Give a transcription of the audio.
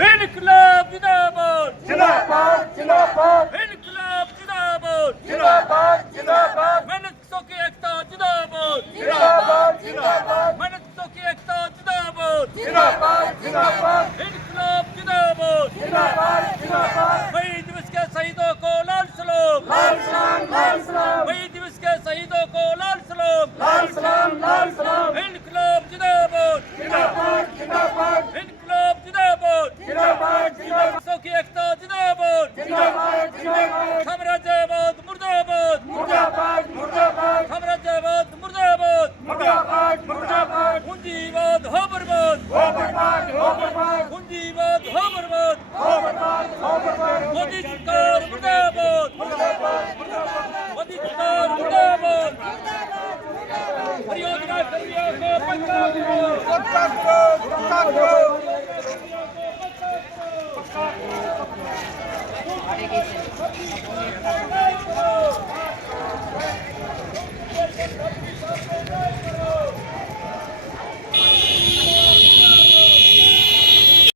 इनकलाब जिंदाबाद जिंदाबाद जिंदाबाद इनकलाब जिंदाबाद जिंदाबाद जिंदाबाद मेहनतों की एकता जिंदाबाद जिंदाबाद जिंदाबाद मेहनतों की एकता जिंदाबाद जिंदाबाद जिंदाबाद इनकलाब जिंदाबाद जिंदाबाद जिंदाबाद मई दिवस के शहीदों को लाल सलाम लाल सलाम लाल सलाम मई दिवस के शहीदों को लाल सलाम लाल सलाम लाल सलाम इनकलाब जिंदाबाद जिंदाबाद जिंदाबाद इनकलाब जिंदाबाद जिंदाबाद जिंदाबाद मेहनतों की एकता जिंदाबाद जिंदाबाद जिंदाबाद साम्राज्यवाद मुर्दाबाद मुर्दाबाद मुर्दाबाद साम्राज्यवाद मुर्दाबाद मुर्दाबाद मुर्दाबाद पूंजीवाद हो बर्बाद हो बर्बाद हो बर्बाद पूंजीवाद हो बर्बाद हो बर्बाद हो बर्बाद मोदी सरकार मुर्दाबाद मोदी सरकार मुर्दाबाद परियोजना कर्मियों को पक्का करो पक्का करो पक्का करो पक्का करो